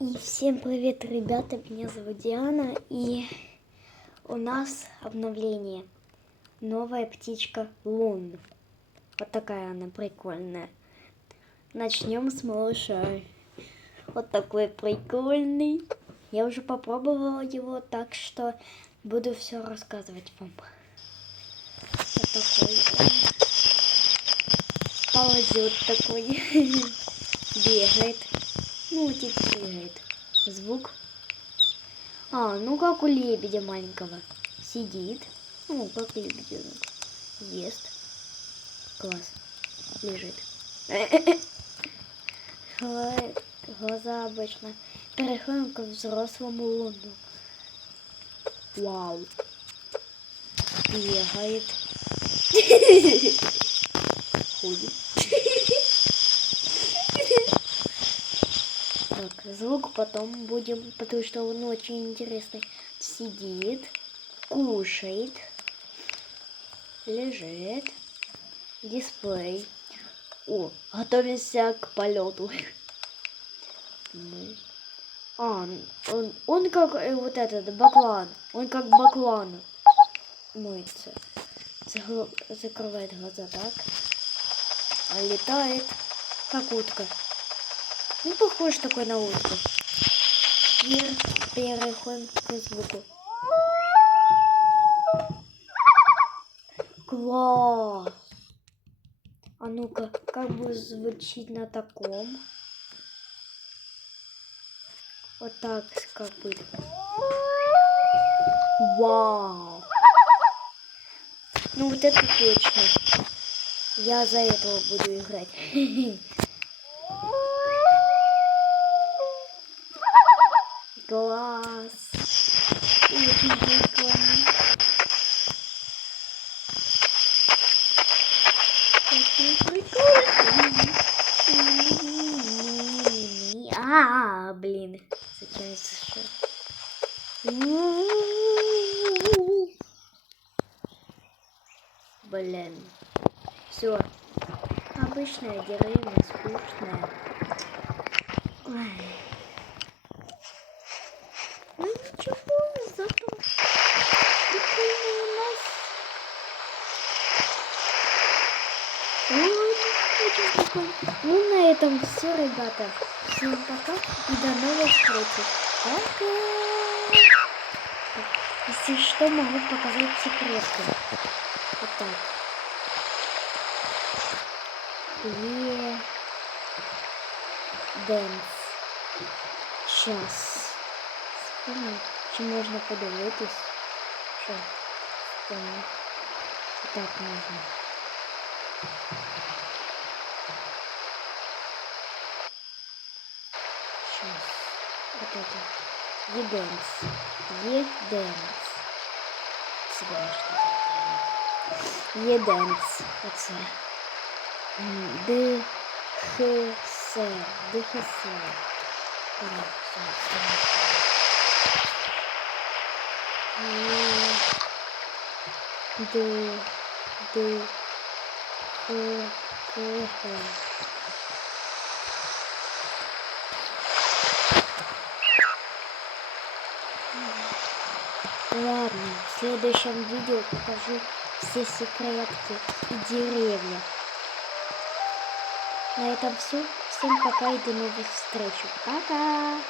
И всем привет, ребята, меня зовут Диана, и у нас обновление. Новая птичка Лун. Вот такая она прикольная. Начнем с малыша. Вот такой прикольный. Я уже попробовала его, так что буду все рассказывать вам. Вот такой он. Ползет такой. Бегает. Ну, типа бегает. Звук. Ну как у лебедя маленького. Сидит. Ну, как лебедя. Ест. Класс. Лежит. Глаза обычно. Переходим к взрослому луну. Вау. Бегает. Ходит. Так, звук потом будем, потому что он очень интересный. Сидит, кушает, лежит, дисплей. О, готовимся к полету. Он как вот этот баклан. Он как баклан моется. Закрывает глаза так. А летает как утка. Ну, похож такой на утку. Теперь переходим к звуку. Класс! А ну-ка, как бы звучит на таком? Вот так, как будет. Вау! Ну вот это точно. Я за этого буду играть. Класс! Очень прикольно. Очень прикольно. Блин. Зачем я слышу? Блин. Все. Обычная деревня, скучная. Ой. Ну ничего, зато прикольно у нас. Ой, очень прикольно. Ну на этом все, ребята. Всем пока и до новых встреч. Пока. Если что, могу показать секреты. Вот так. Дэнс. Сейчас. Вспомню, чи можна подивитись. Що? Вспомню. Так можна. Сейчас. Вот это. Еденс. Еденс. Себе можна. Еденс. Оце. ДХС. ДХС. Ладно, в следующем видео покажу все секретки и деревья. На этом все. Всем пока и до новых встреч. Пока!